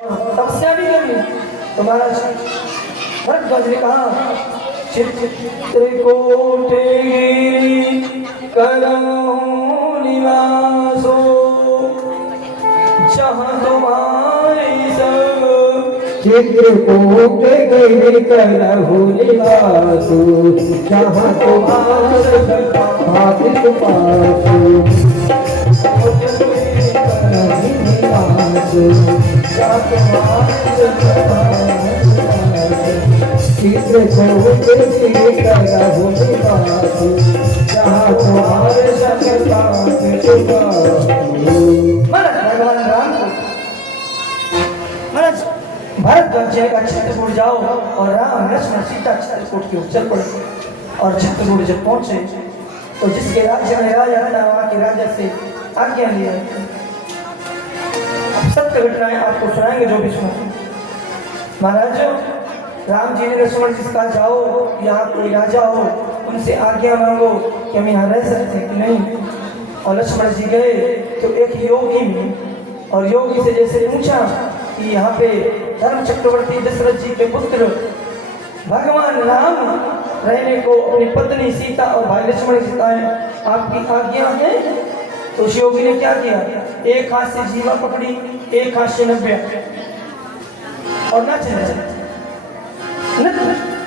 तपस्या भी करनी। तो महाराज भरद्वाज ने कहा चित्रकूटे करहूं निवासो जहाँ तुम्हारी सब चित्रकूटे करहूं निवासो जहाँ तुम्हारी सब भातित पासो चित्रकूटे करहूं निवासो जहाँ तुम्हारे सब भातित पासो। भगवान राम को महाराज भरद्वाज जी का चित्रकूट जाओ और राम लक्ष्मण सीता चित्रकूट की ओर चल पड़े। और चित्रकूट जब पहुंचे तो जिसके राज्य में राजा था वहां के राजा से आज्ञा लिया। अब सत्य घटनाएं आपको सुनाएंगे जो भी सुना। महाराज राम जी ने लक्ष्मण जी से कहा जाओ यहाँ कोई राजा हो उनसे आज्ञा मांगो कि हम यहाँ रह सकते हैं कि नहीं। और लक्ष्मण जी गए तो एक योगी मिले और योगी से जैसे पूछा कि यहाँ पे धर्म चक्रवर्ती दशरथ जी के पुत्र भगवान राम रहने को अपनी पत्नी सीता और भाई लक्ष्मण जी आपकी आज्ञा है। तो उस योगी ने क्या किया, एक हाथ से जीवा पकड़ी एक हाथ से नब्बे और ना चले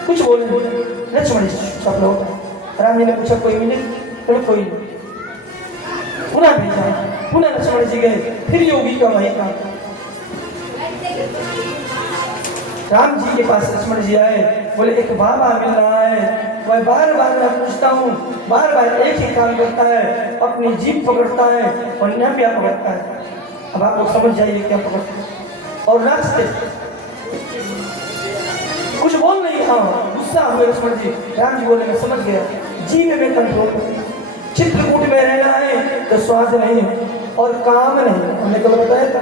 कुछ बोले लक्ष्मण जी सब लोग। राम जी ने पूछा कोई मिले तो कोई नहीं। पुनः भेजा, पुनः लक्ष्मण जी गए, फिर योगी का वही काम। राम जी के पास लक्ष्मण जी आए, बोले एक बाबा मिल रहा है, वह बार बार मैं पूछता हूँ, बार बार एक ही काम करता है, अपनी जीभ पकड़ता है और नब्या पकड़ता है। अब आप लोग समझ जाइए क्या पकड़ता है। और रास्ते कुछ बोल नहीं, हाँ गुस्सा हुए लक्ष्मण जी। राम जी बोले मैं समझ गया, जीभ में कंट्रोल करती। चित्रकूट में रहना है तो स्वाद नहीं और काम नहीं। हमने कल बताया था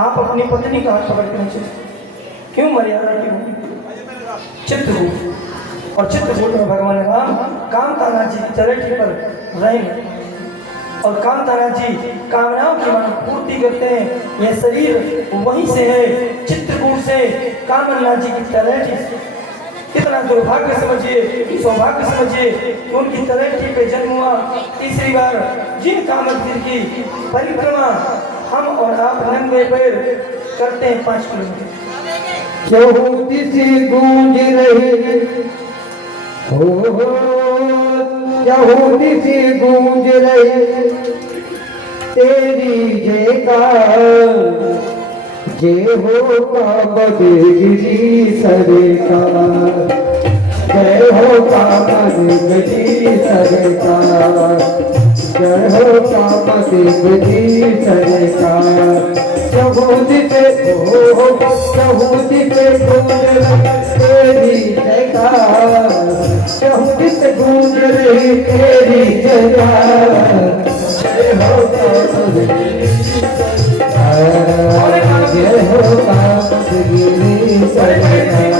आप अपनी पत्नी का हाथ पकड़ के नहीं चलते, क्यों मर्यादा क्यों। चित्रकूट और चित्रकूट में भगवान राम कामतारा जी की तलहटी पर रहेंगे और कामतारा जी कामनाओं की पूर्ति करते हैं। यह शरीर वहीं से है, चित्रकूट से कामना जी की तलहटी से। कितना दुर्भाग्य समझिए, सौभाग्य समझिए कि उनकी तलहटी पे जन्म हुआ। तीसरी बार जिन कामदगिर की परिक्रमा हम और आप नंगे पैर करते हैं 5 किलोमीटर। चहुती सी गूंज रही हो, चहुती सी गूंज रही तेरी जयकार, जय हो कामदगिरी सरकार, जय हो कामदगिरी सरकार, जय हो कामदगिरी सरकार। चहुती पे हो, चहुती पे गूंज तेरी जयकार, चहुती पे गूंज रही तेरी जयकार, जय हो कामदगिरी सरकार, जय हो कामदगिरी सरकार।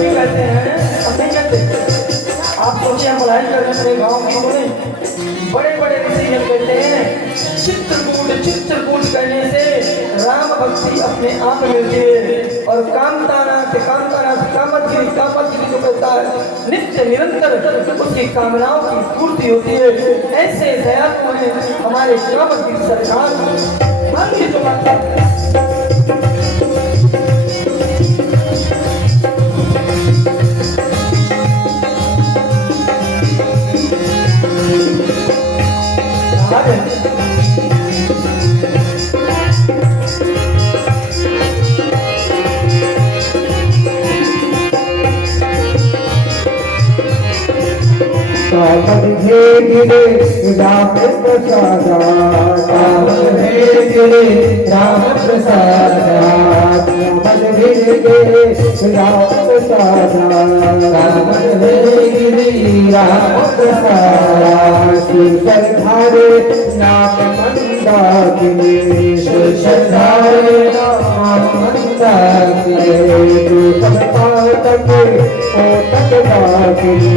आप सोचिए हम पढ़ाई करने अपने गाँव की सुने, बड़े बड़े ऋषि कहते हैं चित्रकूट करने से राम भक्ति अपने आप मिलती है। और कामतारा से कामदगिरी जो कहता है नित्य निरंतर उसकी कामनाओं की पूर्ति होती है। ऐसे दयालु हैं हमारे कामदगिरी सरकार। जो बात कामद भेजिले राम प्रसादा, कामद भेजिले राम प्रसादा, कामद भेजिले राम प्रसादा, कामद भेजिले राम प्रसादा। शीर्षर धारे नाम मंदाकिनी, शीर्षर धारे नाम मंदाकिनी, जो सब पातक ओ तक दाकिनी,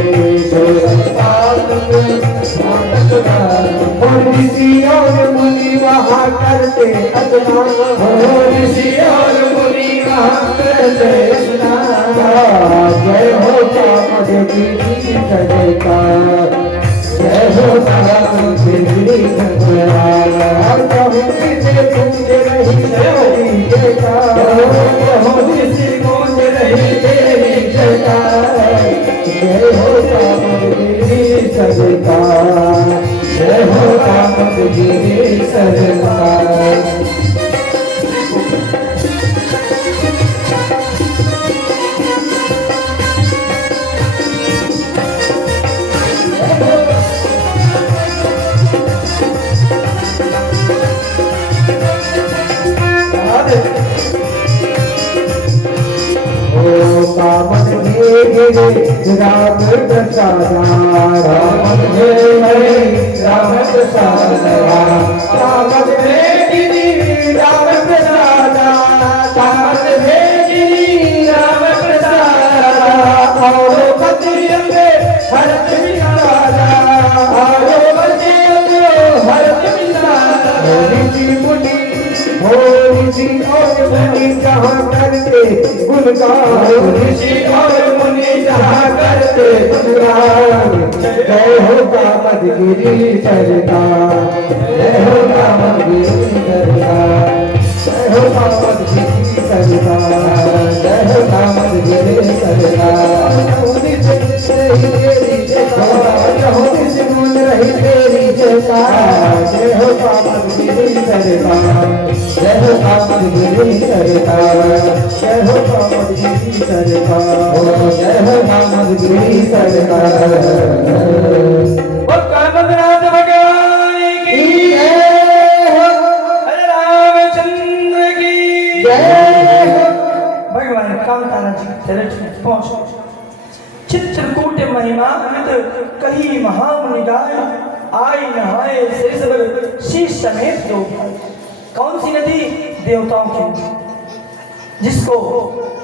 ऋषि और मुनि वहाँ करते अदना, ऋषि और मुनि वहाँ से सुना जय हो कामदेवी जयकार जय हो कामदेवी जयकार कहूँ किसे गूंज रही तेरी जयकार कहूँ किसे गूंज रही तेरी जयकार जय हो कामदेवी जयकार जय हो कामदेवी जयकार कामन गिरे राम प्रसादा कामन गिरे राम प्रसादा कामन गिरे राम प्रसादा कामन गिरे राम प्रसादा आओ कति अंगे हरत विचारा आओ कति अंगे हरत विचारा ऋषि मुनि हो ऋषि और मुनि जहाँ करते गुणगान ऋषि और मुनि जहाँ करते गुणगान जय हो कामदगिरि सरकार जय हो कामदगिरि सरकार जय हो कामदगिरि सरकार जय हो कामदगिरि सरकार रही तेरी जयकार जय हो कामदगिरि सरकार जय हो कामदगिरि सरकार जय हो कामदगिरि सरकार जय हो कामदगिरि सरकार और कामदनाथ भगवान की जय हो रामचंद्र की जय हो भगवान कामतारा जी चरण में पहुंचो चित्रकूट महिमा अमित कही महामुनि गाय आई नहाए शेष बल शीश समेत दो भाई। कौन सी नदी? देवताओं की नदी, जिसको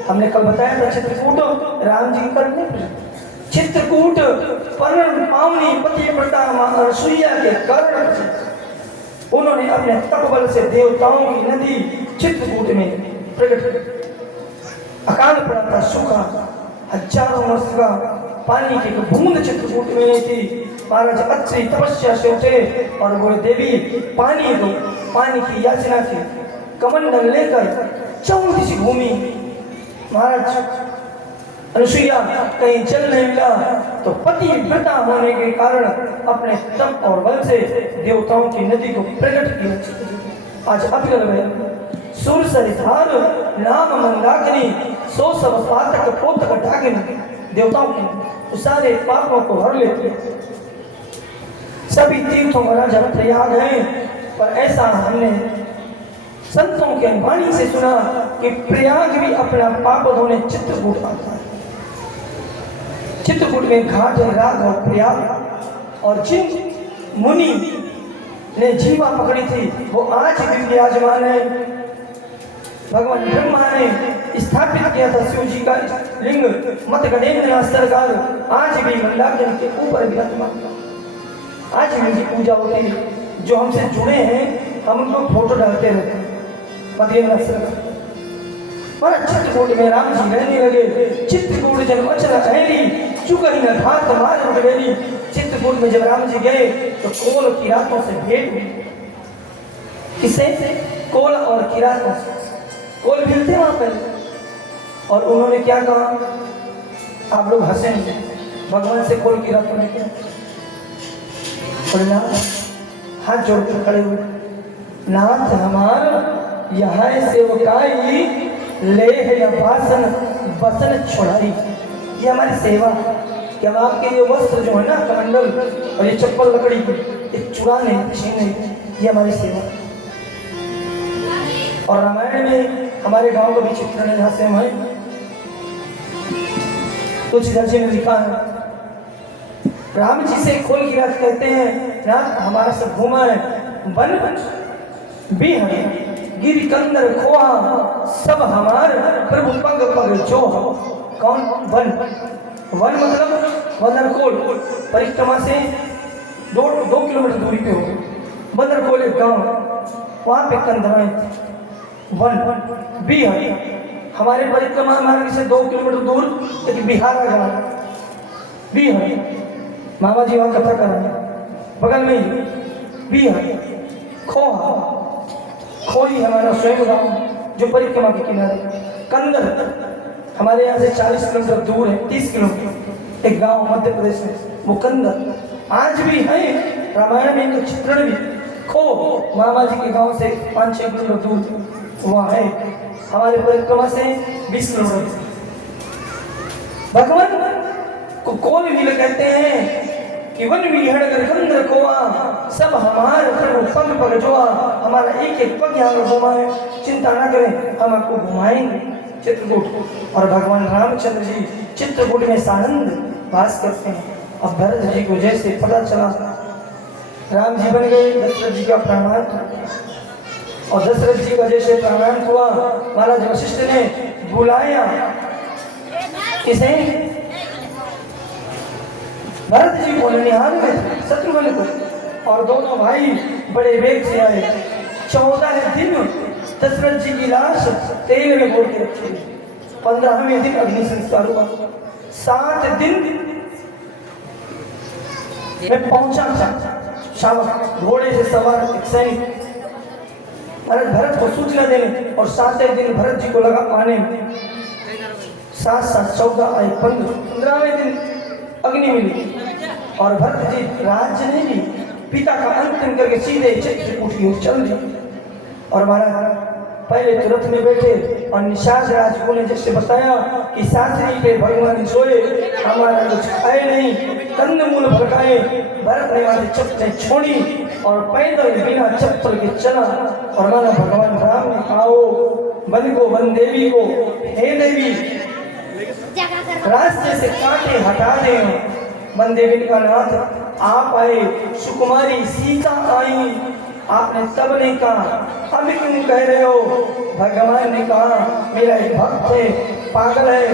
हमने कल बताया था चित्रकूट राम जी पर नहीं। चित्रकूट परम पावनी पतिव्रता मां अनसुईया के कारण से उन्होंने अपने तपबल से देवताओं की नदी चित्रकूट में प्रकट की। अकाल पड़ा था, सूखा, हजारों वर्ष का पानी की बूंद चित्रकूट में नहीं थी। महाराज अत्रि तपस्या से उठे और बोले देवी पानी दो। पानी की याचना की, कमंडल लेकर चौंधी सी घूमी। महाराज अनुसुईया कहीं जल नहीं मिला तो पतिव्रता होने के कारण अपने तप और बल से देवताओं की नदी को प्रकट किया। आज अभिगल में सूर सरिधार नाम मंदाकिनी सो सब पातक पोतक ढाकिनी देवताओं की सारे पापों को हर लेती है। सभी तीर्थों का राजा प्रयाग है, पर ऐसा हमने संतों के वाणी से सुना कि प्रयाग भी अपना पाप धोने चित्रकूट आता है। चित्रकूट में घाट है राघव प्रयाग, और जिन मुनि ने जीवा पकड़ी थी वो आज भी विराजमान है। भगवान ब्रह्मा ने स्थापित किया था शिव जी का लिंग मत गणेन्द्र सरकार आज भी मंदाकिनी के ऊपर विराजमान। आज भी उनकी पूजा होती है। जो हमसे जुड़े हैं हम उनको फोटो डालते रहते हैं। पर चित्रकूट में राम जी रहने लगे। चित्रकूट जन अचल अहली चुकही न घात मार उठवेली। चित्रकूट में जब राम जी गए तो कोल किरातों से भेंट हुई। किसे? कोल और किरातों से। कोल मिलते वहां पर, और उन्होंने क्या कहा? आप लोग हंसेंगे, भगवान से कोल किरातों ने क्या बोला? हाथ जोड़कर खड़े हुए, नाथ हमार यहाँ सेवकाई ले है बासन बसन छोड़ाई। ये हमारी सेवा कि हम आपके ये वस्त्र जो है ना कमंडल और ये चप्पल लकड़ी की ये चुराने छीने, ये हमारी सेवा। और रामायण में हमारे गांव का भी चित्रण है, जहाँ से हम हैं। तुलसीदास जी ने लिखा है, राम जी से खोल की रात कहते हैं, रात हमारा सब घूमा है वन बिहन गिर कंदर खोआ सब हमार प्रभु पग पग जो। कौन? वन। वन मतलब बंदरकोल परिक्रमा से 2 किलोमीटर दूरी पे हो। बंदरकोल एक गाँव, वहाँ पे कंदराएं वन बिहन हमारे परिक्रमा मार्ग से 2 किलोमीटर दूर एक बिहार गाँव बिहार, मामा जी वहाँ कथा कर रहे हैं, बगल में ही बिहार खोहा, खोई हमारा स्वयं गाँव जो परिक्रमा के किनारे, कंदर हमारे यहाँ से 40 किलोमीटर दूर है, 30 किलोमीटर एक गांव मध्य प्रदेश में, वो कंदर आज भी है। रामायण में एक चित्रण भी खो मामा जी के गांव से 5-6 किलोमीटर दूर वहाँ है। हमारे परिक्रमा से 20 किलोमीटर। भगवान को कोल भी कहते हैं कि वन विहड़ कर कंदर खोआ, सब हमारे प्रभु पग पग जोआ, हमारा एक एक पग यहाँ घुमाए, चिंता ना करें हम आपको घुमाएंगे चित्रकूट। और भगवान रामचंद्र जी चित्रकूट में सानंद वास करते हैं। अब भरत जी को जैसे पता चला राम जी बन गए, दशरथ जी का प्राणांत हुआ। और दशरथ जी का जैसे प्राणांत हुआ, महाराज वशिष्ठ ने बुलाया किसे, भरत जी को निहाल में शत्रुघ्न को, और दोनों भाई बड़े वेग से आए। 14 दिन दशरथ जी की लाश तेल में बोल के रखी, 15वें दिन अग्नि संस्कार हुआ। 7 दिन में पहुंचा था शावक घोड़े से सवार एक सैनिक भरत को सूचना देने, और 7वें दिन भरत जी को लगा आने में। 7-7 14 आए 15वें दिन अग्नि मिली, और भरत जी राज्य ने भी पिता का अंतिम करके सीधे चित्रकूट की ओर चल दिए। और महाराज पहले तो रथ में बैठे, और निषाद राजगुरु ने जैसे बताया कि सासरी पे भगवान सोए, हमारा कुछ खाए नहीं, कंदमूल भड़काए। भरत ने वाली चप्पलें छोड़ी और पैदल बिना चप्पल के चला। और माना भगवान राम ने आओ वन को, वन देवी को, हे देवी रास्ते से कांटे हटा दे। वन देवी का नाथ आप आए, सुकुमारी सीता आई, आपने तब नहीं कहा अब क्यों कह रहे हो। भगवान ने कहा मेरा एक भक्त है, पागल है,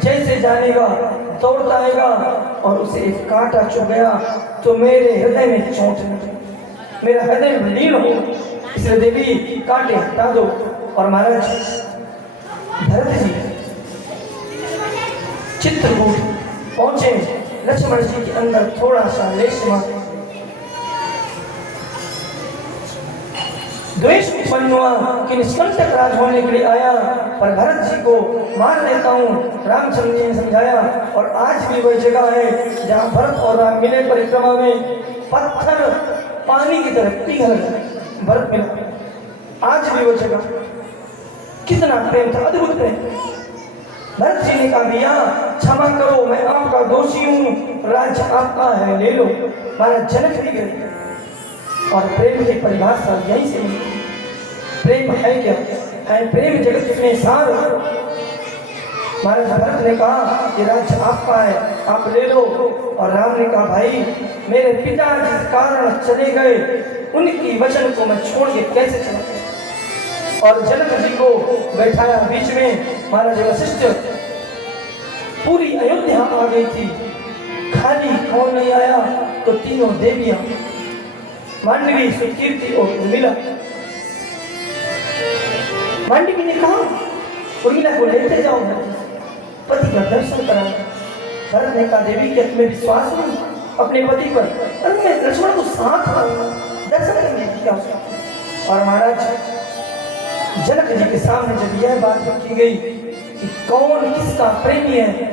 जैसे जानेगा दौड़ता आएगा, और उसे एक कांटा चुभ गया तो मेरे हृदय में चोट लगी, मेरा हृदय लीन हो, इसलिए देवी कांटे हटा दो। और महाराज भरत जी चित्रकूट पहुंचे, लक्ष्मण जी के अंदर थोड़ा सा लेश मात्र द्वेष उत्पन्न हुआ कि निष्कंटक राज होने के लिए आया, पर भरत जी को मार देता हूँ, रामचंद्र जी ने समझाया। और आज भी वही जगह है जहाँ भरत और राम मिले परिक्रमा में, पत्थर पानी की तरह पिघल गए, भरत मिला। आज भी वो जगह, कितना प्रेम था, अद्भुत प्रेम। भरत जी ने कहा भैया क्षमा करो, मैं आपका दोषी हूँ, राज्य आपका है, ले लो। महाराज जनक भी गए, और प्रेम की परिभाषा यहीं से मिली। प्रेम है क्या है, प्रेम जगत में सार। महाराज भरत ने कहा कि राज्य आपका है, आप ले लो। और राम ने कहा भाई मेरे पिता जिस कारण चले गए, उनकी वचन को मैं छोड़ के कैसे चला। और जनक जी को बैठाया बीच में। महाराज वशिष्ठ, पूरी अयोध्या आ गई थी, खाली कौन नहीं आया तो तीनों देवियां, मांडवी, सुकीर्ति और उर्मिला। मांडवी ने कहा उर्मिला को लेते जाओ, पति का दर्शन करा। भरत ने कहा देवी क्या तुम्हें विश्वास नहीं अपने पति पर? अरे मैं लक्ष्मण को साथ लाऊंगा, दर्शन करेंगे क्या। और महाराज जनक जी के सामने जब यह बात रखी गई कि कौन किसका प्रेमी है,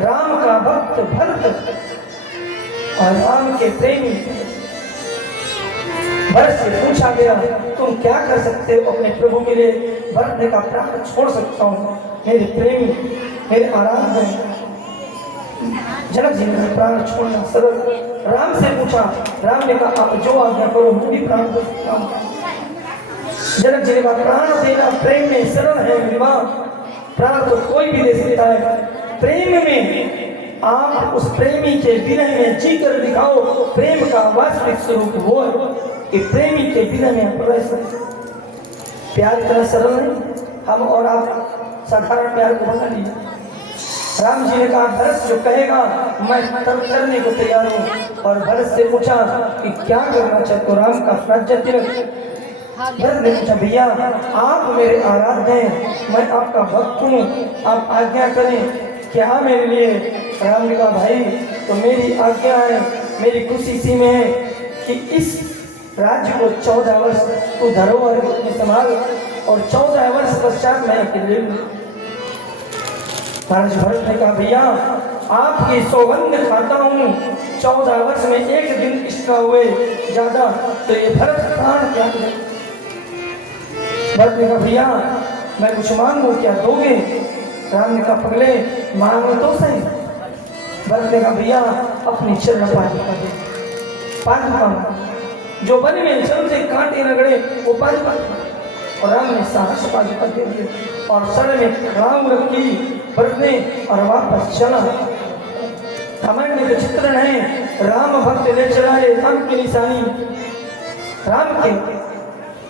राम का भक्त भरत और राम के प्रेमी, भरत से पूछा गया तुम क्या कर सकते हो अपने प्रभु के लिए। भरत ने कहा प्राण छोड़ सकता हूँ, मेरे प्रेमी मेरे आराध्य हैं। जनक जी ने प्राण छोड़ना सरल। राम से पूछा, राम ने कहा आप जो आज्ञा करो, मैं भी प्राण दे सकता हूँ। जनक जी ने कहा प्राण देना प्रेम में सरल है विवाह, प्राण तो कोई भी दे सकता है। प्रेम में आप उस प्रेमी के विनय में जी कर दिखाओ, प्रेम का वास्तविक स्वरूप वो है कि प्रेमी के विनय में प्रवेश करें। प्यार इतना सरल नहीं, हम और आप साधारण प्यार को बना लिए। राम जी ने कहा भरत जो कहेगा मैं तब करने को तैयार हूँ। और भरत से पूछा कि क्या करना चाहते हो, राम का राज्य तिलक भरत ने पूछा भैया आप मेरे आराध्य हैं, मैं आपका भक्त हूँ, आप आज्ञा करें क्या मेरे लिए। राम ने कहा भाई तो मेरी आज्ञा है, मेरी खुशी इसी में है कि इस राज्य को 14 वर्ष तू धरोहर में संभाल और 14 वर्ष पश्चात मैं अकेले लूँ। महाराज भरत ने कहा भैया आपकी सौगंध खाता हूँ, 14 वर्ष में एक दिन इष्टा हुए ज्यादा तो ये भरत प्राण क्या करे। भरत ने कहा भैया मैं कुछ मांगू क्या दोगे। राम ने कहा पगले मांगो तो सही। भरत ने कहा भैया अपनी चरण पादुका दे, पादुका जो बन में चलते कांटे रगड़े वो पादुका। और राम ने साहस पादुका दे दिए और सर में खड़ाऊ रखी भरत ने और वापस चला। रामायण में जो चित्रण है राम भक्त ले चलाए राम की निशानी, राम के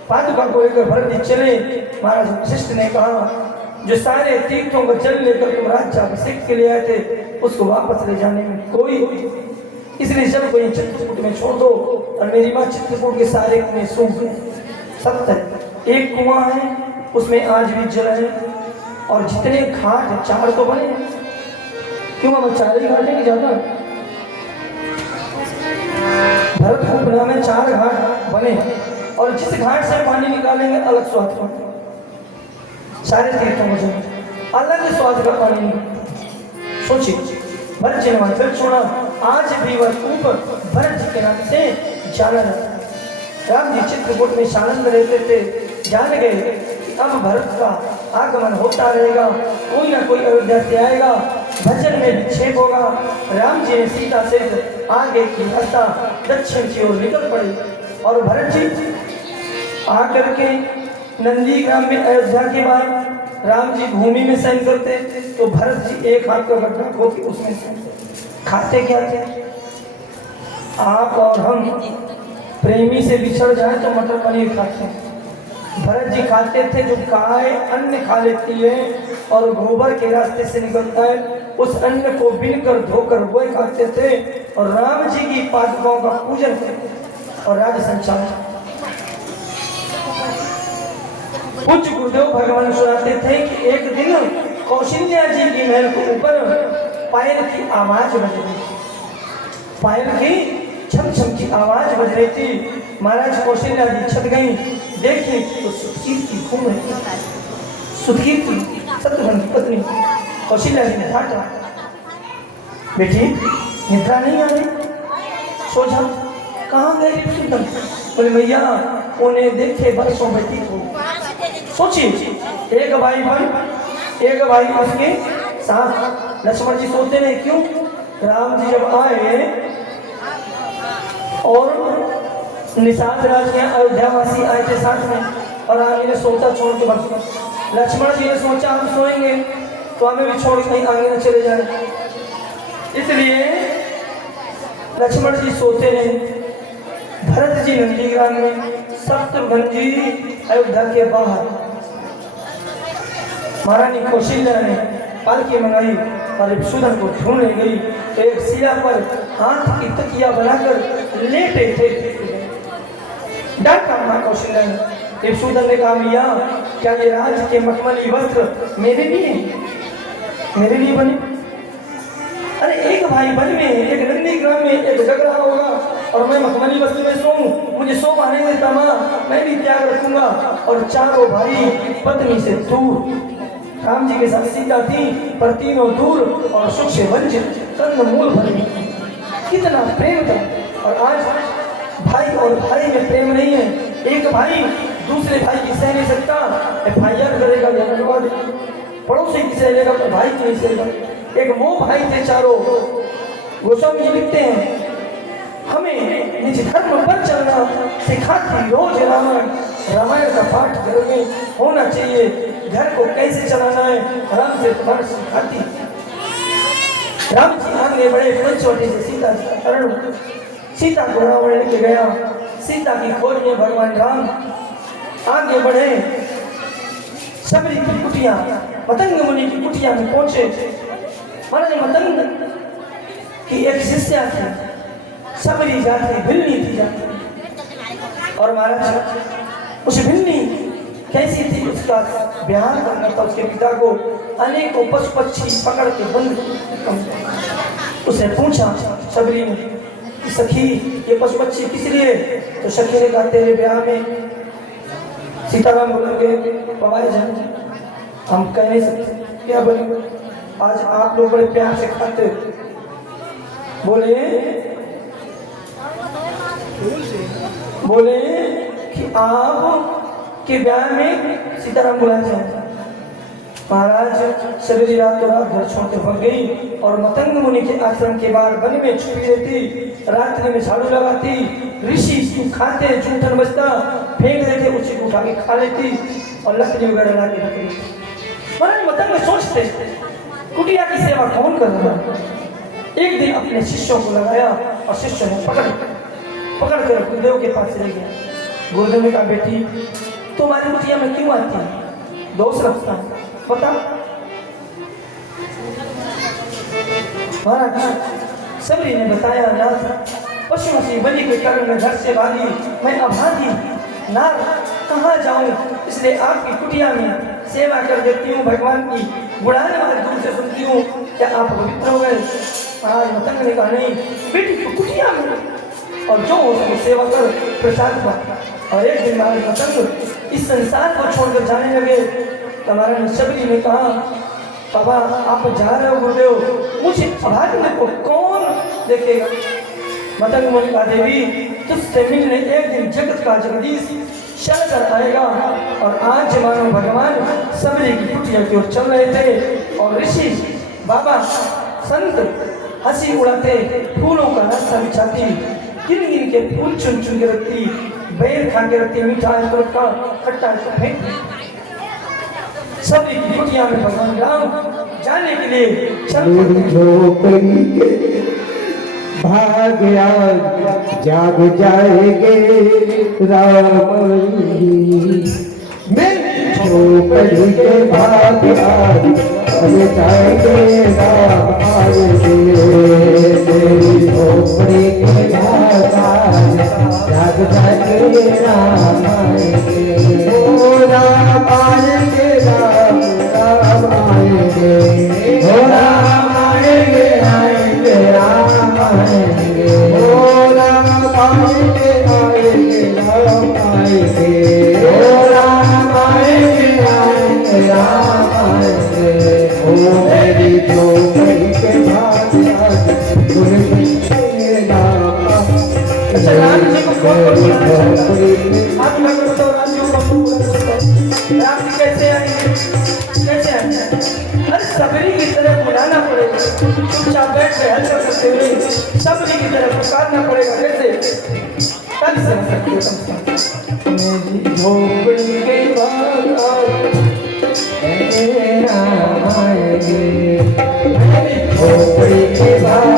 पादुका को लेकर भरत जी चले। महाराज वशिष्ठ ने कहा जो सारे तीर्थों को जल लेकर तुम राज्याभिषेक के लिए आए थे उसको वापस ले जाने में कोई, इसलिए सब को चित्रकूट में छोड़ दो। और मेरी माँ चित्रकूट के सारे कुएं सूख गए। सत्य एक कुआं है उसमें आज भी जल है और जितने घाट 4 तो बने, क्यों हम 4 ही घाट है कि ज्यादा। भरतपुर में 4 घाट बने और जिस घाट से पानी निकालेंगे अलग स्वाद का, सारे तीर्थों में अलग स्वाद का पानी नहीं। सोचिए भरत जी ने वहां जल छोड़ा, आज भी वह कूप भरत जी के नाम से जाना जाता है। राम जी चित्रकूट में शानंद रहते थे, जान गए अब भरत का आगमन होता रहेगा, कोई ना कोई अयोध्या से आएगा, भजन में विक्षेप होगा। राम जी ने सीता से आगे की रास्ता दक्षिण की ओर निकल पड़े और भरत जी आकर के नंदी ग्राम में अयोध्या के बाद राम जी भूमि में शयन करते तो भरत जी एक हाथ का गड्ढा खोद के उसमें खाते क्या थे। आप और हम प्रेमी से बिछड़ जाए तो मटर पनीर खाते हैं, भरत जी खाते थे जो गाय अन्न खा लेती है और गोबर के रास्ते से निकलता है उस अन्न को बिन कर धोकर वही खाते थे और राम जी की पादुकाओं का पूजन करते और राज्य संचालन। पूज्य गुरुदेव भगवान सुनाते थे कि एक दिन कौशल्या जी की महल के ऊपर पायल की आवाज बज रही थी, पायल की छम छम की आवाज बज रही थी। महाराज कौशल्या जी छत गई, देखी तो सुतकीर्ति घूम रही थी। सुतकीर्ति शत्रुघ्न की पत्नी कौशल्या जी ने डांटा, बेटी निद्रा नहीं आ रही, सो जाओ। कहाँ गए सुतन? बोले भैया उन्हें देखे बरसों बैठी हो। सोचिए एक भाई उसके साथ लक्ष्मण जी सोते नहीं, क्यों? राम जी जब आए और निषाद राज के अयोध्यावासी आए थे साथ में और राम जी ने सोचा छोड़ के बच। लक्ष्मण जी ने सोचा हम सोएंगे तो हमें भी छोड़ कहीं आगे न चले जाए, इसलिए लक्ष्मण जी सोते नहीं। भरत जी नंदीग्राम में, शत्रुघ्न जी अयोध्या के बाहर। महारानी कौशल्या ने पालकी मंगाई और रिपुसूदन को ढूंढने गई। एक सिया पर हाथ की तकिया बनाकर लेटे थे। डांटा मां कौशल्या ने। रिपुसूदन ने कहा भैया क्या ये राज के मखमली वस्त्र मेरे लिए बने? अरे एक भाई वन में, एक नंदीग्राम में, एक डगरा होगा और मैं मखमली वस्त्र में सोऊं, मुझे सो आने देता माँ, मैं भी त्याग रखूंगा। और चारों भाई पत्नी से दूर, राम जी के साथ सीता थी पर तीनों दूर और सुख से वंचित, कंदमूल भरे। कितना प्रेम था। और आज भाई और भाई में प्रेम नहीं है। एक भाई दूसरे भाई की सह नहीं सकता, FIR करेगा या लड़वा देगा, पड़ोसी की सह लेगा तो भाई की नहीं सहेगा। एक वो भाई थे चारों। गोस्वामी जी लिखते हैं हमें निज धर्म पर चलना सिखाती रोज रामायण का पाठ घर में होना चाहिए। घर को कैसे चलाना है राम से तुम्हारे सिखाती। राम जी आगे बढ़े, पंचवटी से सीता जी का शरण, सीता को रावण लेके गया। सीता की खोज में भगवान राम आगे बढ़े। सबरी की कुटिया, मतंग मुनि की कुटिया में पहुंचे। महाराज मतंग की एक शिष्या थी, सबरी जाति, भिल्ली थी जाति। और महाराज उस भिन्नी कैसी थी, उसका बयान करना था। उसके पिता को अनेकों पशु पक्षी पकड़ के बंद, उसने पूछा सबरी ने कि सखी ये पशु पक्षी किस लिए? तो सखी ने कहा तेरे ब्याह में सीताराम बोलेंगे पवाए जान, हम कह नहीं सकते क्या बोलेंगे। आज आप लोग बड़े प्यार से खाते बोले कि आप के ब्याह में सीताराम बुलाए जाए। महाराज सवेरी रात तो रात घर छोड़कर भाग गई और मतंग मुनि के आश्रम के बाहर वन में छुपी रहती, रात्रि में झाड़ू लगाती, ऋषि खाते जूठन बजता फेंक देते, उसी को उठा के खा लेती और लकड़ी वगैरह ला के रख देती। महाराज मतंग सोचते कुटिया की सेवा कौन कर रहा है। एक दिन अपने शिष्यों को लगाया और शिष्यों ने पकड़ कर गुरुदेव के पास ले गया। गुरुदेव ने कहा बेटी तुम्हारी कुटिया में क्यों आती है, दोष रखता है बता। महाराज सबरी ने बताया नाथ पशुओं की बलि के कारण मैं घर से भागी, मैं अभागी नाथ कहाँ जाऊं, इसलिए आपकी कुटिया में सेवा कर देती हूँ, भगवान की गुणान वाले दूर से सुनती हूँ, क्या आप पवित्र हो गए। आज मतंग ने कहा नहीं बेटी कुटिया में और जो हो सके सेवा कर प्रसाद पर। और एक दिन महाराज मतंग इस संसार को छोड़कर जाने लगे। हमारे सबरी ने कहा बाबा आप जा रहे हो गुरुदेव, मुझे अभाग्य को कौन देखेगा। मतंग मुनि कहा देवी तुझसे मिलने एक दिन जगत का जगदीश चल कर आएगा। और आज मानो भगवान सबरी की कुटिया की ओर चल रहे थे और ऋषि बाबा संत हंसी उड़ाते, फूलों का रास्ता बिछाती, गिन गिन के फूल चुन चुन के रखती, बैर खा के रखती, मीठा तो रखा, खट्टा तो फेंक। सभी की कुटिया में भगवान राम जाने के लिए चल भाग आज जाग जाएंगे राम मेरी झोपड़ी के भाग आज जाएंगे राम आएंगे। मेरी झोपड़ी के भाग आज जाग जाएंगे राम आएंगे। ओ राम आएंगे राम राम आएंगे, ओ राम आएंगे आएंगे राम आएंगे, ओ राम आएंगे आएंगे राम आएंगे, ओ राम आएंगे आएंगे राम आएंगे। ओ मेरी झोपड़ी के भाग आज राम जी को राम जी कैसे आएंगे, कैसे आएंगे। अरे सबरी की तरह बुलाना पड़ेगा, चुपचाप बैठ के हल्का करते हुए सबरी की तरह पुकारना पड़ेगा। कैसे तब से मेरी झोपड़ी के बाद राम आएंगे, झोपड़ी के बाद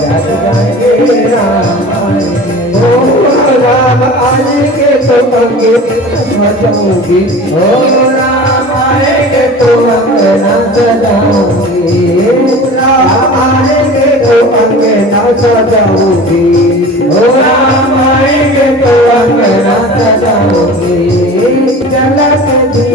जाग जाएंगे राम आएंगे। ओ राम आएंगे तो अंगे सजाऊंगी, ओ राम आएंगे तो अंगना सजाऊंगी, राम आएंगे तो अंगना सजाऊंगी, ओ राम आएंगे तो अंगना सजाऊंगी।